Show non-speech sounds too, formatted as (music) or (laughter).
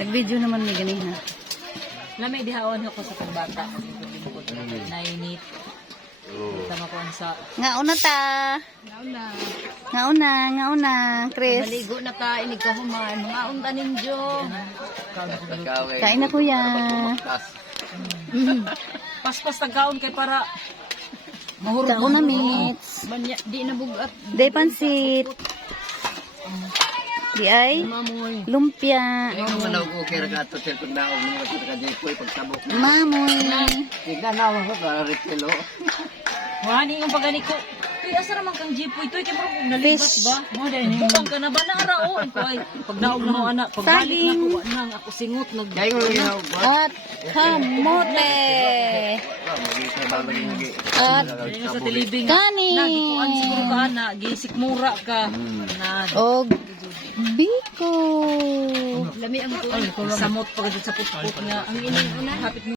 Nag-video naman may ganina. Lamay dihaon ako sa pagbata. Lingkod. Nainit. Tama ko ang sa... Nga una ta. Nga una, nga una, Chris. Maligo na ka, inig ka humay. Mga unta ninyo. Kain na kuya. (laughs) Paspas tagkaon kay para mahurog. Kaon na mix. Banya, di na bugat. Day pansit. Di ay Mamoy. lumpia. Ikaw man ako okay ra ka ato sir pag naog mo ka ka di ko pagsabok. Mamoy. Tignan na ako ka rekelo. Wani yung pagani ko. Uy, asa naman kang jipoy? Ito, kaya parang nalibat Fish. ba? Mo dahil bukang ka na ba na ara? O, ito ay, pag naog na mo anak, pag balik na ko, nang ako singot, nag... Ko ba? At kamote. At sa tilibing, Kanin. na, gikuan siguro ka na, gisikmura ka. Na, og biko. lami ang. Samot pa sa putput nga, ang ini, hapit mo